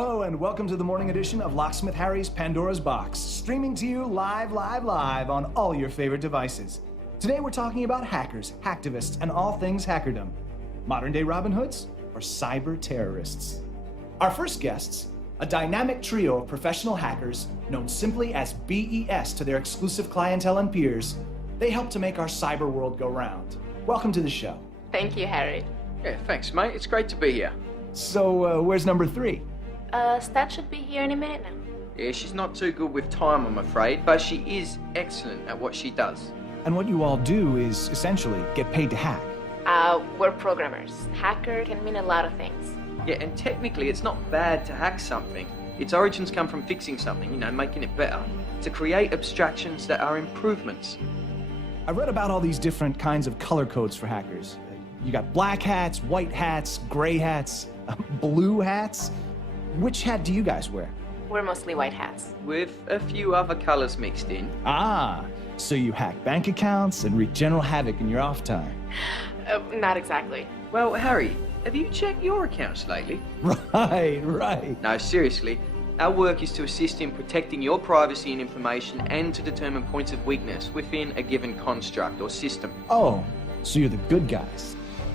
Hello and welcome to the morning edition of Locksmith Harry's Pandora's Box, streaming to you live on all your favorite devices. Today we're talking about hackers, hacktivists, and all things hackerdom. Modern day Robin Hoods or cyber terrorists? Our first guests, a dynamic trio of professional hackers known simply as BES to their exclusive clientele and peers. They help to make our cyber world go round. Welcome to the show. Thank you, Harry. Yeah, thanks, mate. It's great to be here. So, where's number 3? Stat should be here any minute now. Yeah, she's not too good with time, I'm afraid, but she is excellent at what she does. And what you all do is, essentially, get paid to hack. We're programmers. Hacker can mean a lot of things. Yeah, and technically it's not bad to hack something. Its origins come from fixing something, making it better. To create abstractions that are improvements. I read about all these different kinds of color codes for hackers. You got black hats, white hats, gray hats, blue hats. Which hat do you guys wear? We're mostly white hats. With a few other colors mixed in. Ah, so you hack bank accounts and wreak general havoc in your off time. Not exactly. Well, Harry, have you checked your accounts lately? Right. No, seriously. Our work is to assist in protecting your privacy and information and to determine points of weakness within a given construct or system. Oh, so you're the good guys.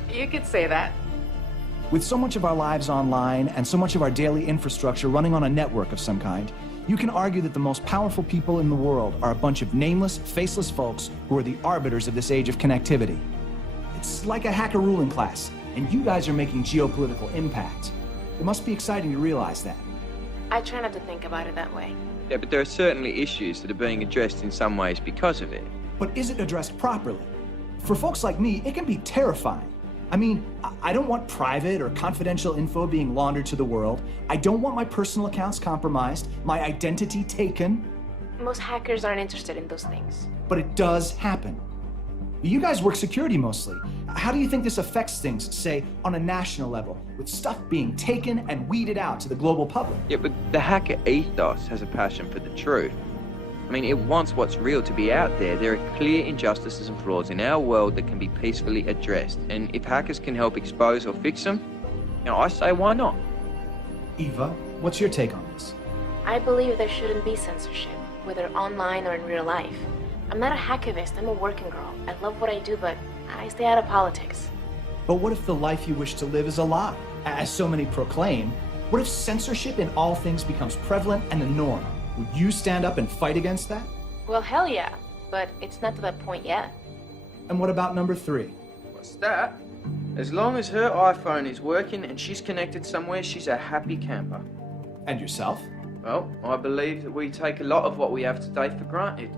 You could say that. With so much of our lives online and so much of our daily infrastructure running on a network of some kind, you can argue that the most powerful people in the world are a bunch of nameless, faceless folks who are the arbiters of this age of connectivity. It's like a hacker ruling class, and you guys are making geopolitical impact. It must be exciting to realize that. I try not to think about it that way. Yeah, but there are certainly issues that are being addressed in some ways because of it. But is it addressed properly? For folks like me, it can be terrifying. I mean, I don't want private or confidential info being laundered to the world. I don't want my personal accounts compromised, my identity taken. Most hackers aren't interested in those things. But it does happen. You guys work security mostly. How do you think this affects things, say, on a national level, with stuff being taken and weeded out to the global public? Yeah, but the hacker ethos has a passion for the truth. I mean, it wants what's real to be out there. There are clear injustices and flaws in our world that can be peacefully addressed. And if hackers can help expose or fix them, I say why not? Eva, what's your take on this? I believe there shouldn't be censorship, whether online or in real life. I'm not a hacktivist, I'm a working girl. I love what I do, but I stay out of politics. But what if the life you wish to live is a lie, as so many proclaim? What if censorship in all things becomes prevalent and the norm? Would you stand up and fight against that? Well, hell yeah, but it's not to that point yet. And what about number 3? What's that? As long as her iPhone is working and she's connected somewhere, she's a happy camper. And yourself? Well, I believe that we take a lot of what we have today for granted.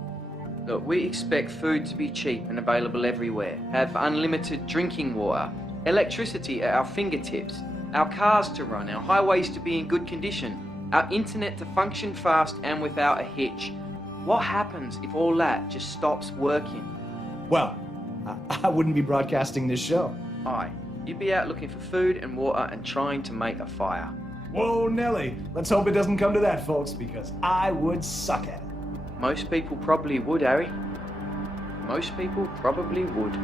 Look, we expect food to be cheap and available everywhere, have unlimited drinking water, electricity at our fingertips, our cars to run, our highways to be in good condition, our internet to function fast and without a hitch. What happens if all that just stops working? Well, I wouldn't be broadcasting this show. You'd be out looking for food and water and trying to make a fire. Whoa, Nelly. Let's hope it doesn't come to that, folks, because I would suck at it. Most people probably would, Harry. Most people probably would.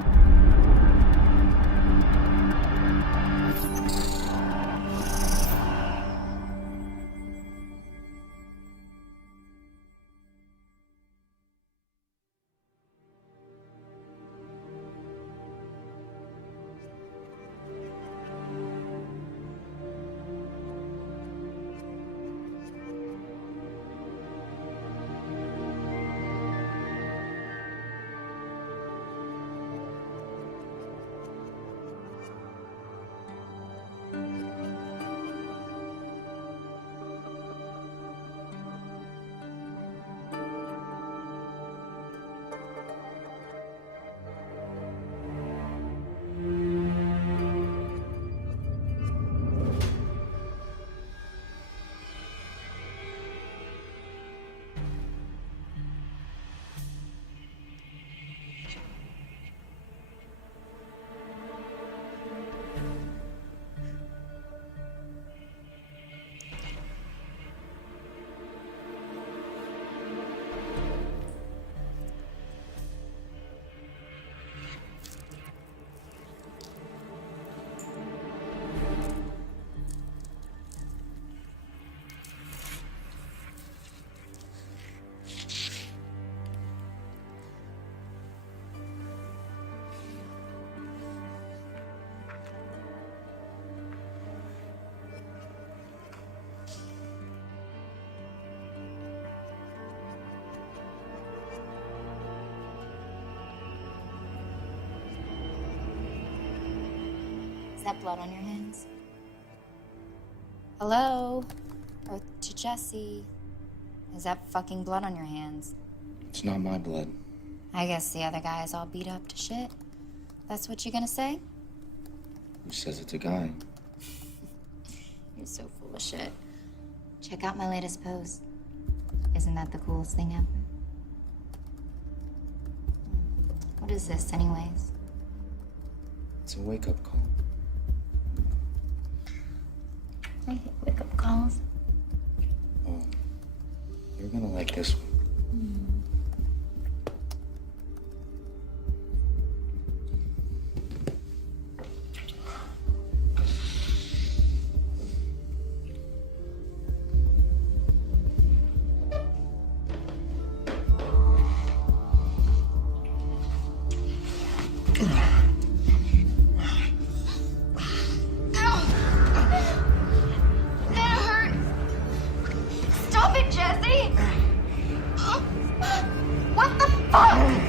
Is that blood on your hands? Hello? Or to Jesse? Is that fucking blood on your hands? It's not my blood. I guess the other guy is all beat up to shit. That's what you're gonna say? Who says it's a guy? You're so full of shit. Check out my latest post. Isn't that the coolest thing ever? What is this, anyways? It's a wake-up call. I hate wake-up calls. Oh, you're gonna like this one. Stop it, Jesse! What the fuck?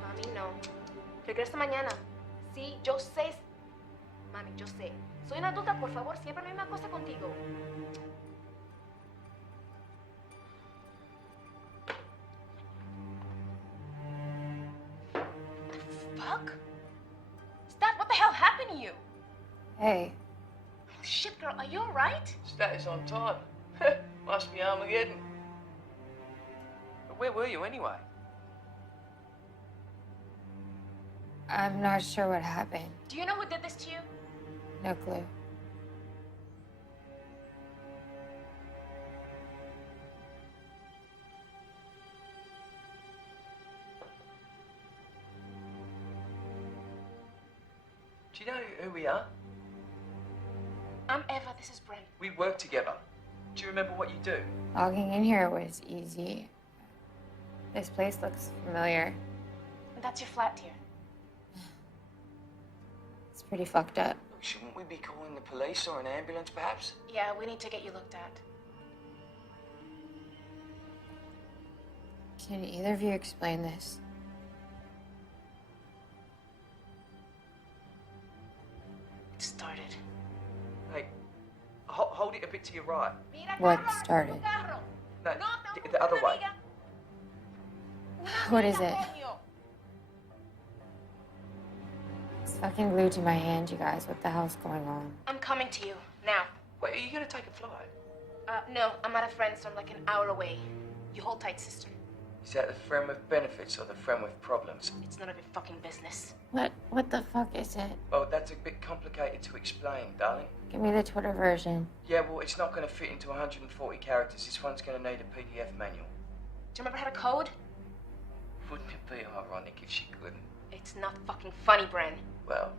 Mami, no. Regresa mañana. Sí, yo sé. Mami, yo sé. Soy una adulta, por favor, siempre la misma cosa contigo. Fuck? Stat, what the hell happened to you? Hey. Oh, shit, girl, are you alright? Status on time. Must be Armageddon. But where were you anyway? I'm not sure what happened. Do you know who did this to you? No clue. Do you know who we are? I'm Eva, this is Brent. We work together. Do you remember what you do? Logging in here was easy. This place looks familiar. That's your flat here. It's pretty fucked up. Look, shouldn't we be calling the police or an ambulance, perhaps? Yeah, we need to get you looked at. Can either of you explain this? It started. Hey, hold it a bit to your right. What started? No, the other way. What is it? It's fucking glued to my hand, you guys. What the hell's going on? I'm coming to you, now. Wait, are you gonna take a flight? No, I'm at a friend's, so I'm like an hour away. You hold tight, sister. Is that the friend with benefits or the friend with problems? It's none of your fucking business. What the fuck is it? Well, that's a bit complicated to explain, darling. Give me the Twitter version. Yeah, well, it's not gonna fit into 140 characters. This one's gonna need a PDF manual. Do you remember how to code? Wouldn't it be ironic if she couldn't? It's not fucking funny, Bren. Well,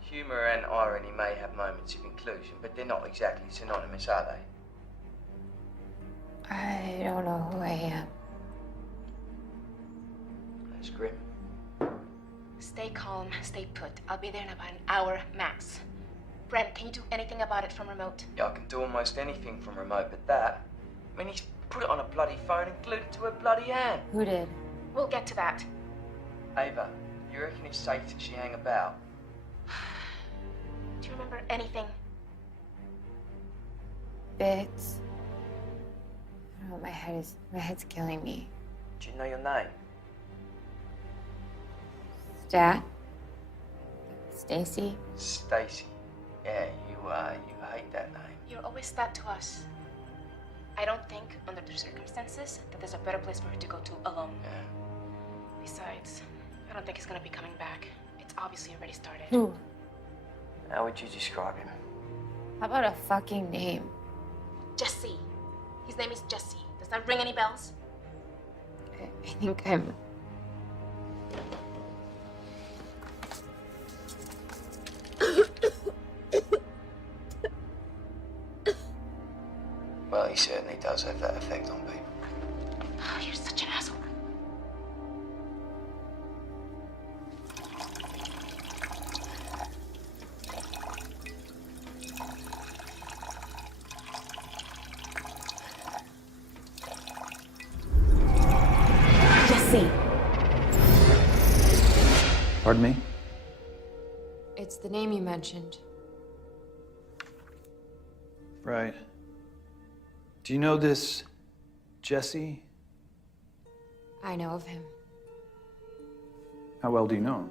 humor and irony may have moments of inclusion, but they're not exactly synonymous, are they? I don't know who I am. That's grim. Stay calm, stay put. I'll be there in about an hour max. Bren, can you do anything about it from remote? Yeah, I can do almost anything from remote, but that... I mean, he's Put it on a bloody phone and glued it to her bloody hand. Who did? We'll get to that. Ava, you reckon it's safe that she hang about? Do you remember anything? Bits. Oh, my head's killing me. Do you know your name? Stat? Stacy? Stacy. Yeah, you hate that name. You're always that to us. I don't think, under the circumstances, that there's a better place for her to go to alone. Yeah. Besides, I don't think he's gonna be coming back. It's obviously already started. Who? How would you describe him? How about a fucking name? Jesse. His name is Jesse. Does that ring any bells? I think I'm... Well, he certainly does have that effect on people. Oh, you're such an asshole. Jesse. Pardon me? It's the name you mentioned. Right. Do you know this Jesse? I know of him. How well do you know him?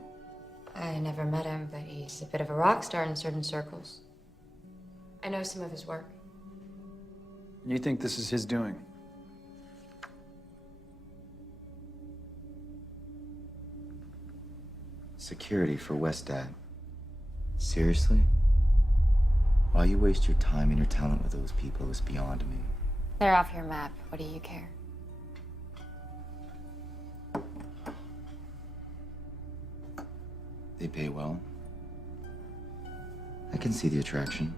I never met him, but he's a bit of a rock star in certain circles. I know some of his work. You think this is his doing? Security for Westad. Seriously? Why you waste your time and your talent with those people is beyond me. They're off your map. What do you care? They pay well. I can see the attraction.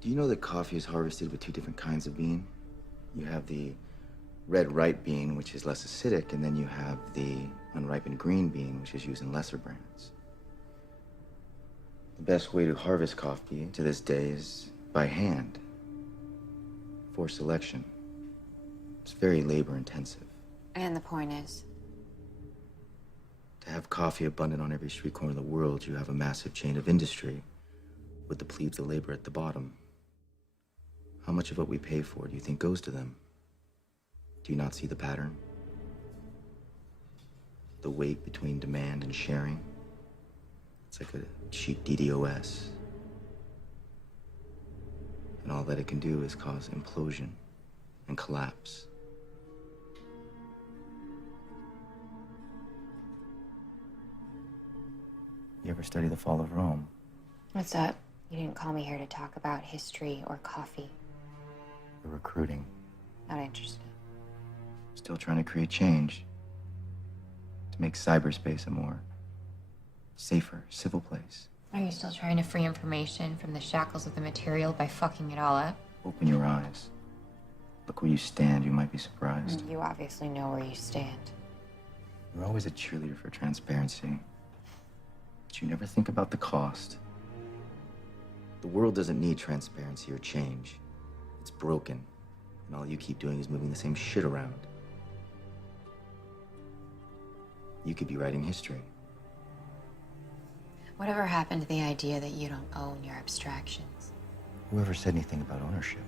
Do you know that coffee is harvested with two different kinds of bean? You have the red ripe bean, which is less acidic, and then you have the unripened green bean, which is used in lesser brands. The best way to harvest coffee to this day is by hand, for selection. It's very labor intensive. And the point is? To have coffee abundant on every street corner of the world, you have a massive chain of industry with the plebes of labor at the bottom. How much of what we pay for do you think goes to them? Do you not see the pattern? The weight between demand and sharing? It's like a cheap DDoS. And all that it can do is cause implosion and collapse. You ever study the fall of Rome? What's up? You didn't call me here to talk about history or coffee. We're recruiting. Not interested. Still trying to create change. To make cyberspace a more safer, civil place. Are you still trying to free information from the shackles of the material by fucking it all up? Open your eyes. Look where you stand, you might be surprised. You obviously know where you stand. You're always a cheerleader for transparency. But you never think about the cost. The world doesn't need transparency or change. It's broken. And all you keep doing is moving the same shit around. You could be writing history. Whatever happened to the idea that you don't own your abstractions? Whoever said anything about ownership?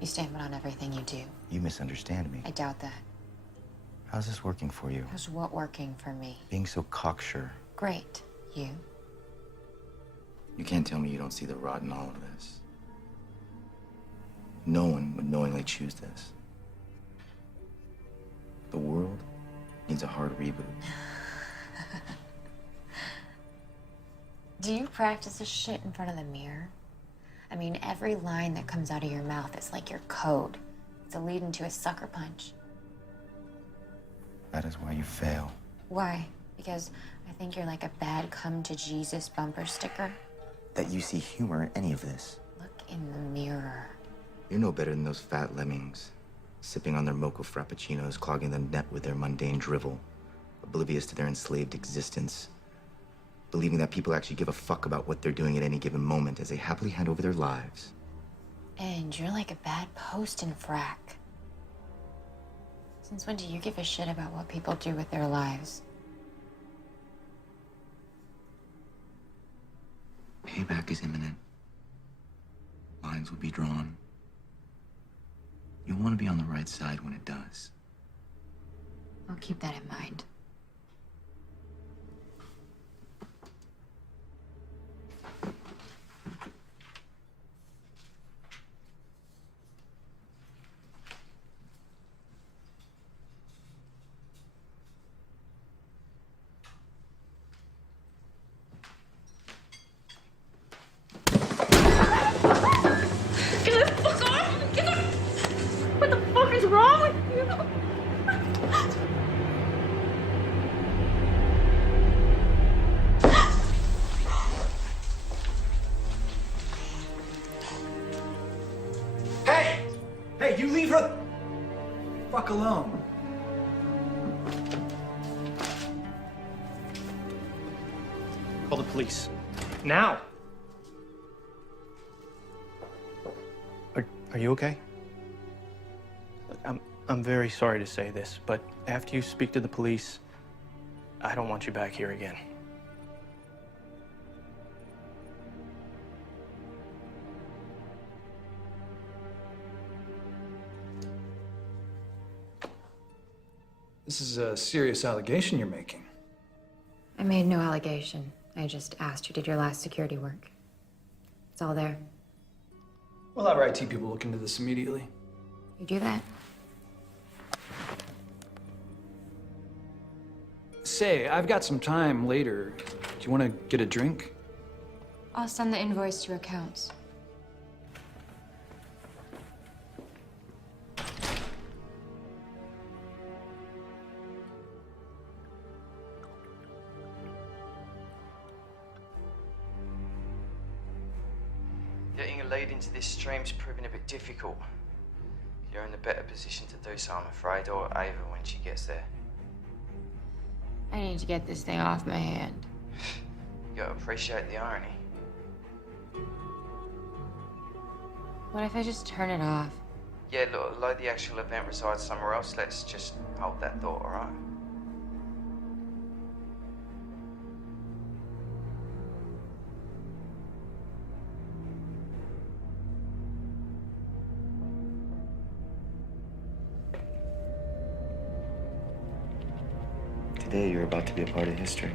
You stamp it on everything you do. You misunderstand me. I doubt that. How's this working for you? How's what working for me? Being so cocksure. Great. You? You can't tell me you don't see the rot in all of this. No one would knowingly choose this. The world needs a hard reboot. Do you practice this shit in front of the mirror? I mean, every line that comes out of your mouth is like your code. It's a lead into a sucker punch. That is why you fail. Why? Because I think you're like a bad come to Jesus bumper sticker? That you see humor in any of this. Look in the mirror. You're no better than those fat lemmings, sipping on their mocha frappuccinos, clogging the net with their mundane drivel, oblivious to their enslaved existence. believing that people actually give a fuck about what they're doing at any given moment as they happily hand over their lives. And you're like a bad post in frack. Since when do you give a shit about what people do with their lives? Payback is imminent. Lines will be drawn. You'll want to be on the right side when it does. I'll keep that in mind. What the fuck is wrong with you? Hey! Hey, you leave her fuck alone. Call the police. Now! Are you okay? I'm very sorry to say this, but after you speak to the police, I don't want you back here again. This is a serious allegation you're making. I made no allegation. I just asked who did your last security work. It's all there. We'll have our IT people look into this immediately. You do that. Say, I've got some time later. Do you want to get a drink? I'll send the invoice to accounts. Getting a lead into this stream's proving a bit difficult. You're in the better position to do so, I'm afraid, or Ava when she gets there. I need to get this thing off my hand. You gotta appreciate the irony. What if I just turn it off? Yeah, look, although the actual event resides somewhere else, let's just hold that thought, alright? Today, you're about to be a part of history.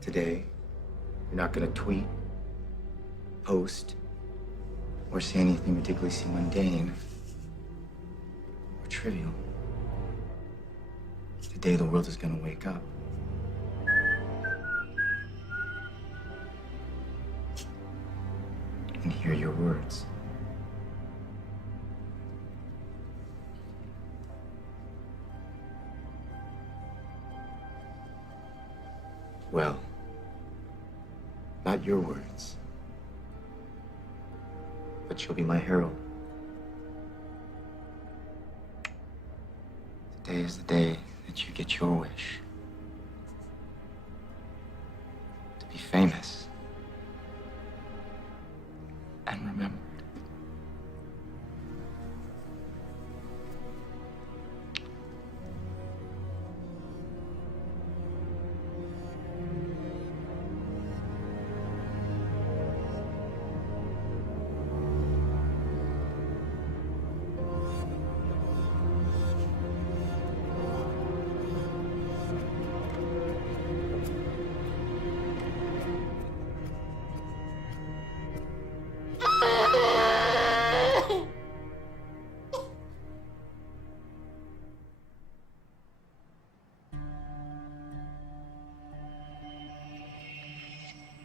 Today, you're not gonna tweet, post, or say anything ridiculously mundane or trivial. Today, the world is gonna wake up. And hear your words. Well, not your words, but you'll be my herald. Today is the day that you get your wish. To be famous and remembered.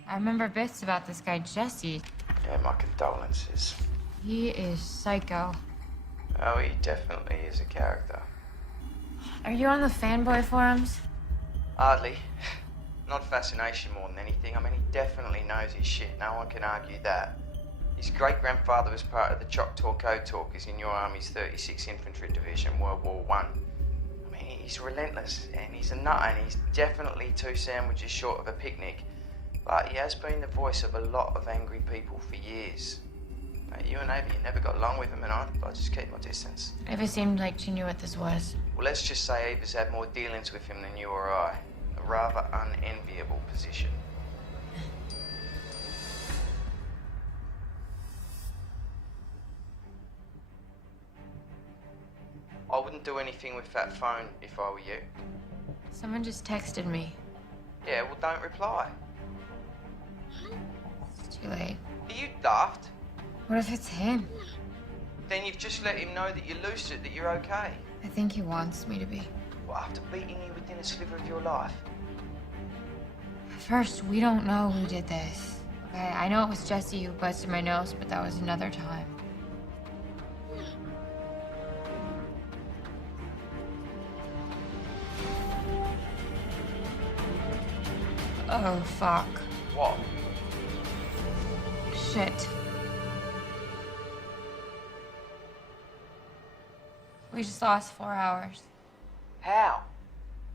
I remember bits about this guy, Jesse. Yeah, my condolences. He is psycho. Oh, he definitely is a character. Are you on the fanboy forums? Hardly. Not fascination more than anything. I mean, he definitely knows his shit. No one can argue that. His great-grandfather was part of the Choctaw Code Talkers in your Army's 36th Infantry Division, World War I. I mean, he's relentless, and he's a nut, and he's definitely 2 sandwiches short of a picnic. But he has been the voice of a lot of angry people for years. You and Ava, you never got along with him, and I just keep my distance. Ava seemed like she knew what this was. Well, let's just say Ava's had more dealings with him than you or I. A rather unenviable position. I wouldn't do anything with that phone if I were you. Someone just texted me. Yeah, well, don't reply. It's too late. Are you daft? What if it's him? Then you've just let him know that you're lucid, that you're okay. I think he wants me to be. Well, after beating you within a sliver of your life. First, we don't know who did this. Okay, I know it was Jesse who busted my nose, but that was another time. Oh, fuck. What? Shit. We just lost 4 hours. How?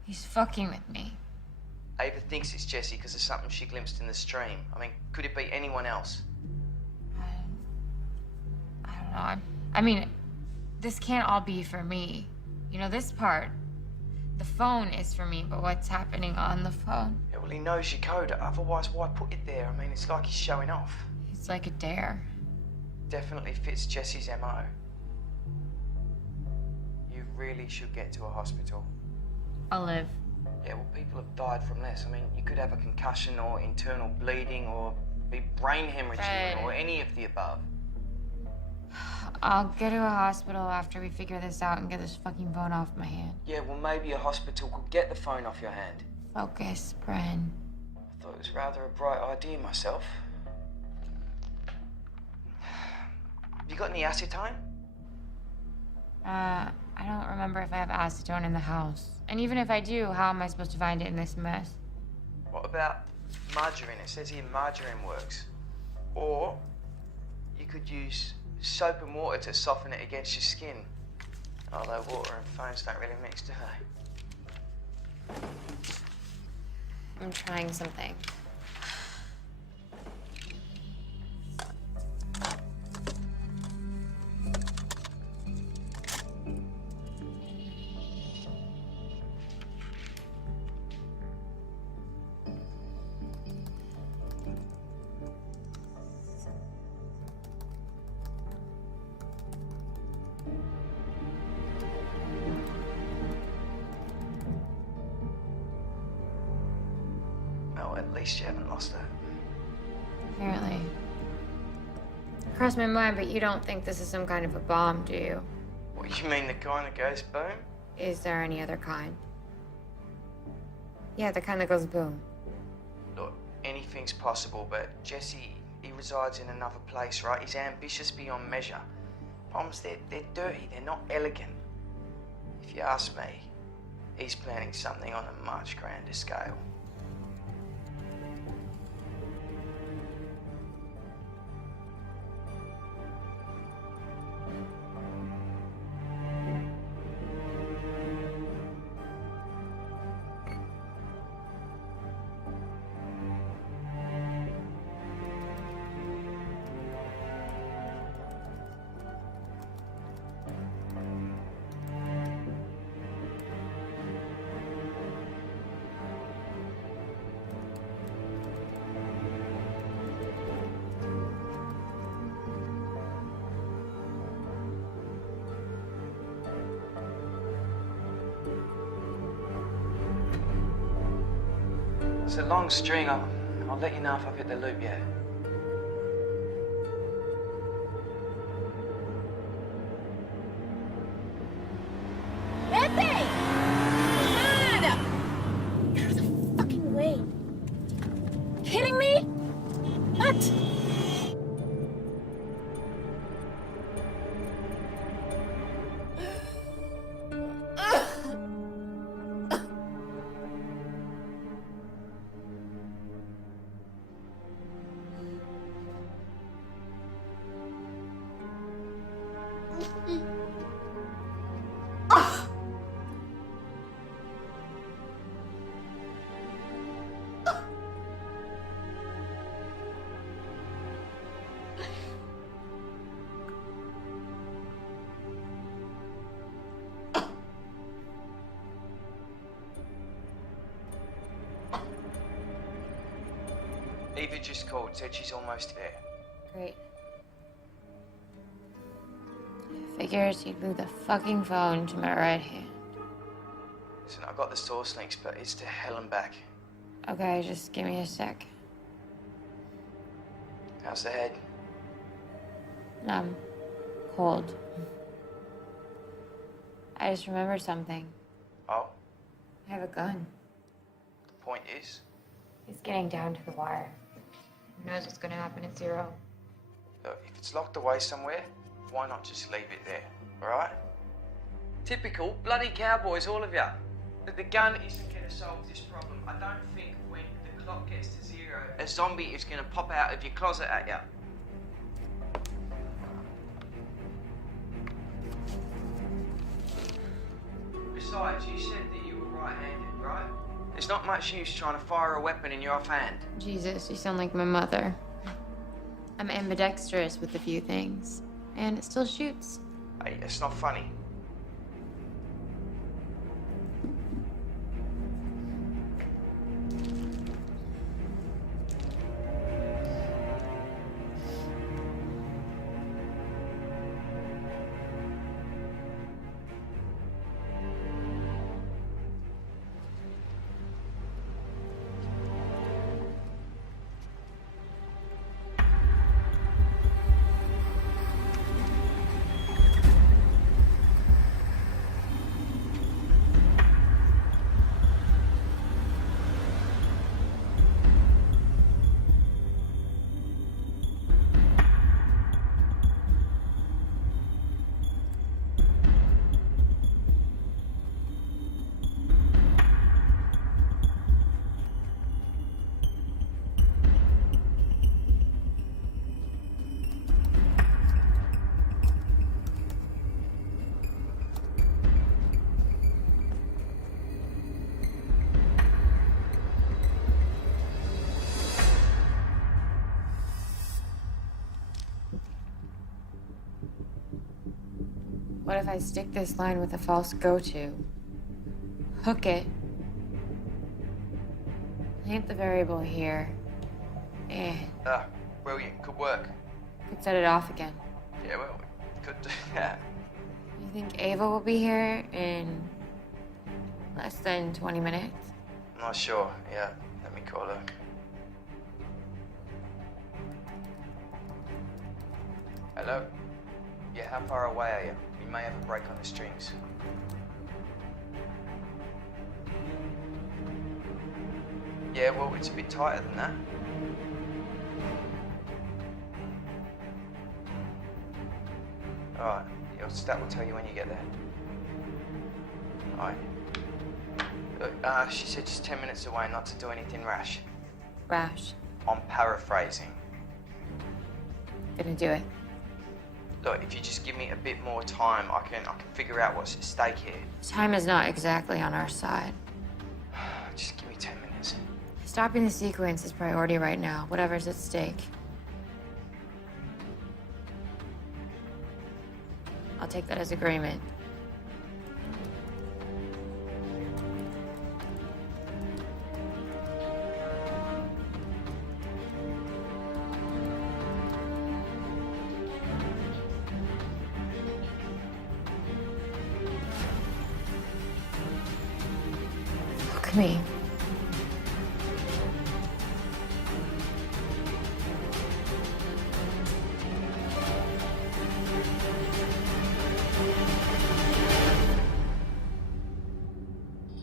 He's fucking with me. Ava thinks it's Jesse because of something she glimpsed in the stream. I mean, could it be anyone else? I don't know. I mean, this can't all be for me. You know, this part, the phone is for me, but what's happening on the phone? Yeah, well, he knows your code. Otherwise, why put it there? I mean, it's like he's showing off. It's like a dare. Definitely fits Jesse's MO. You really should get to a hospital. I'll live. Yeah, well, people have died from this. I mean, you could have a concussion or internal bleeding or be brain hemorrhaging or any of the above. I'll get to a hospital after we figure this out and get this fucking phone off my hand. Yeah, well, maybe a hospital could get the phone off your hand. Focus, Bren. I thought it was rather a bright idea myself. Have you got any acetone? I don't remember if I have acetone in the house. And even if I do, how am I supposed to find it in this mess? What about margarine? It says here margarine works. Or you could use soap and water to soften it against your skin. Although water and phones don't really mix, do they? I'm trying something. Well, at least you haven't lost her. Apparently. Crossed my mind, but you don't think this is some kind of a bomb, do you? What, you mean the kind that goes boom? Is there any other kind? Yeah, the kind that goes boom. Look, anything's possible, but Jesse, he resides in another place, right? He's ambitious beyond measure. Bombs, they're dirty, they're not elegant. If you ask me, he's planning something on a much grander scale. It's a long string. I'll let you know if I've hit the loop yet. Fucking way. Kidding me? What? Eva just called, said she's almost there. Great. I figured she'd move the fucking phone to my right hand. Listen, I got the source links, but it's to hell and back. Okay, just give me a sec. How's the head? Cold. I just remembered something. Oh, I have a gun. the point is? He's getting down to the wire. Who knows what's gonna happen at 0? Look, if it's locked away somewhere, why not just leave it there, alright? Typical bloody cowboys, all of you. The gun isn't gonna solve this problem. I don't think when the clock gets to 0, a zombie is gonna pop out of your closet at you. Besides, you said that you were right-handed, right? There's not much use trying to fire a weapon in your offhand. Jesus, you sound like my mother. I'm ambidextrous with a few things, and it still shoots. Hey, it's not funny. What if I stick this line with a false go-to? Hook it. Plant the variable here. And Brilliant. Could work. could set it off again. Yeah, well, we could do that. You think Ava will be here in less than 20 minutes? I'm not sure. Yeah, let me call her. Hello? Yeah, how far away are you? We may have a break on the strings. Yeah, well, it's a bit tighter than that. Alright, your stat will tell you when you get there. Alright. Look, she said she's 10 minutes away, not to do anything rash. Rash. I'm paraphrasing. Gonna do it. Look, if you just give me a bit more time, I can figure out what's at stake here. Time is not exactly on our side. Just give me 10 minutes. Stopping the sequence is priority right now, whatever's at stake. I'll take that as agreement. Look at me.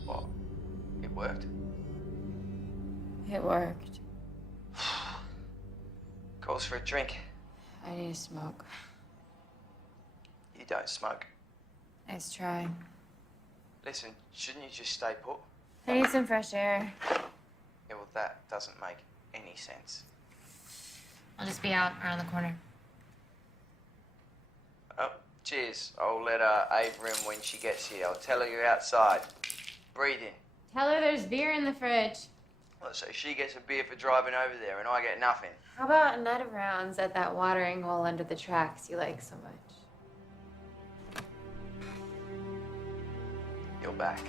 What? It worked? It worked. Calls for a drink. I need to smoke. You don't smoke. Nice try. Listen, shouldn't you just stay put? I need some fresh air. Yeah, well, that doesn't make any sense. I'll just be out around the corner. Oh, cheers. I'll let Ava in when she gets here. I'll tell her you're outside. Breathing. Tell her there's beer in the fridge. Well, so she gets a beer for driving over there and I get nothing. How about a night of rounds at that watering hole under the tracks you like so much? You're back.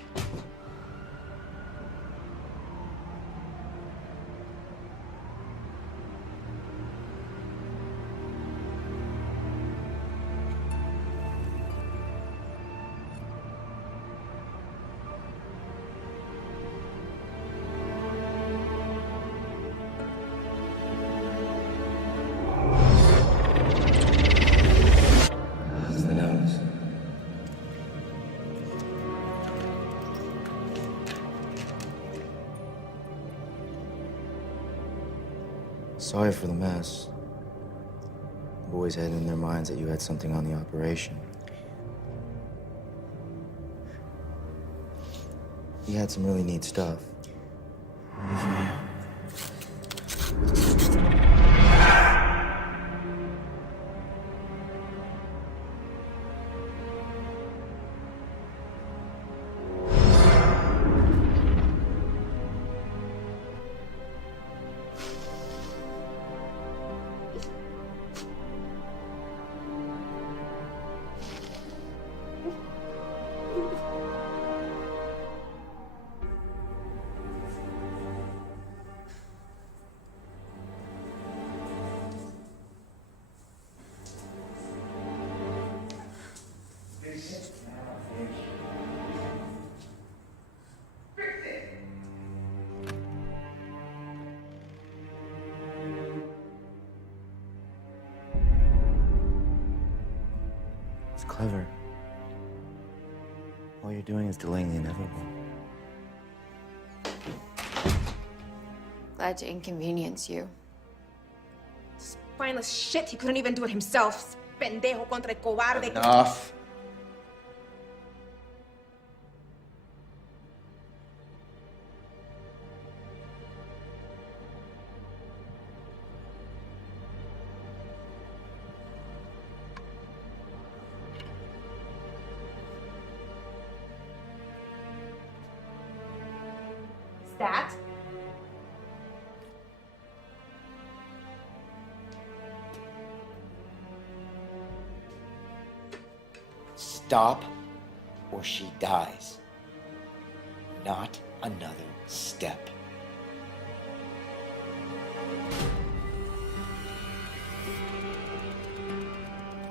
sorry for the mess. The boys had in their minds that you had something on the operation. He had some really neat stuff. It's clever. All you're doing is delaying the inevitable. Glad to inconvenience you. Spineless shit, he couldn't even do it himself. Pendejo contra el cobarde. Enough. That? Stop, or she dies. Not another step.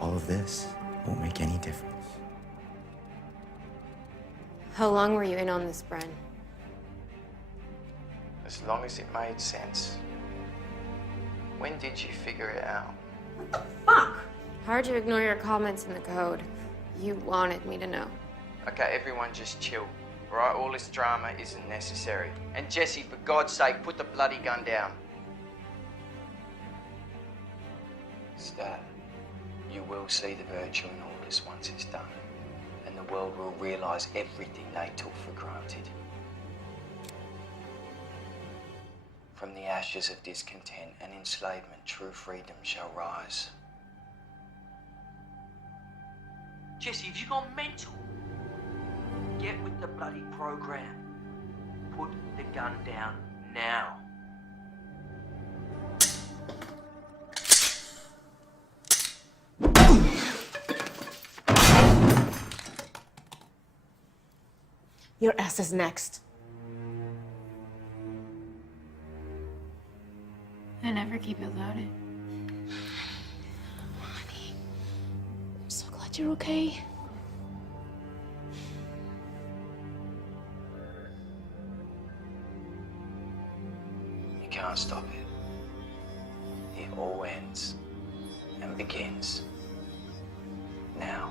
All of this won't make any difference. How long were you in on this, Bren? As long as it made sense. When did you figure it out? Fuck! Hard to ignore your comments in the code. You wanted me to know. Okay, everyone just chill. All right, all this drama isn't necessary. And Jesse, for God's sake, put the bloody gun down. Stat, you will see the virtue in all this once it's done. And the world will realize everything they took for granted. From the ashes of discontent and enslavement, true freedom shall rise. Jesse, have you gone mental? Get with the bloody program. Put the gun down now. Your ass is next. I never keep it loaded. I'm so glad you're okay. You can't stop it. It all ends and begins now.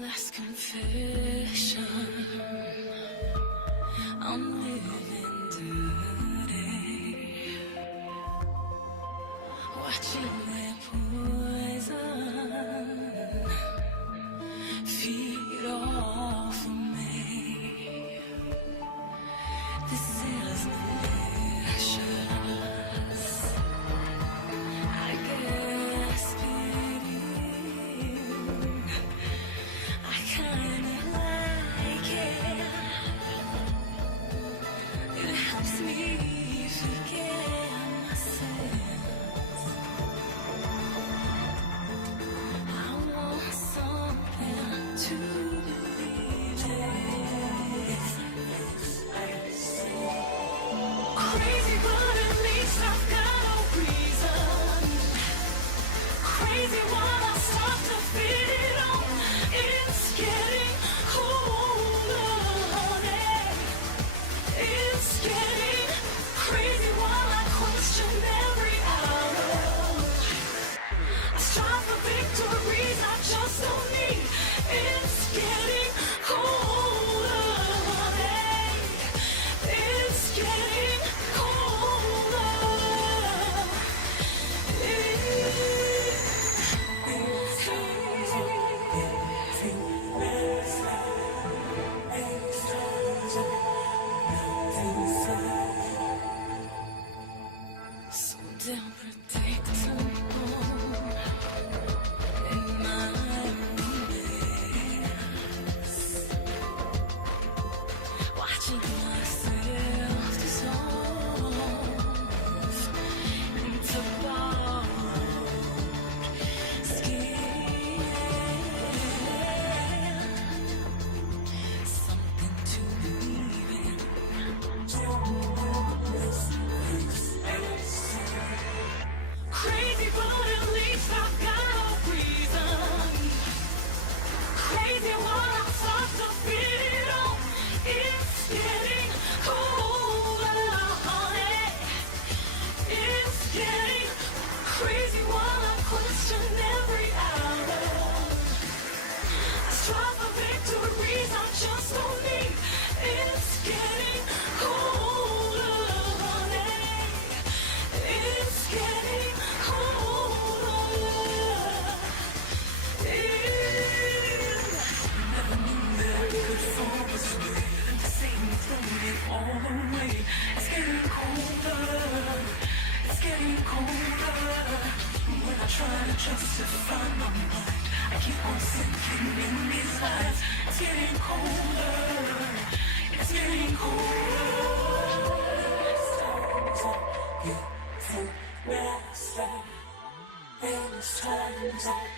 Last confession, I'm living dirty, watching their poison feed off of me. This is malicious. I guess pity. I kinda like it. It helps me forget my sins. getting colder. It's getting colder. It's getting nasty. And it's time's up.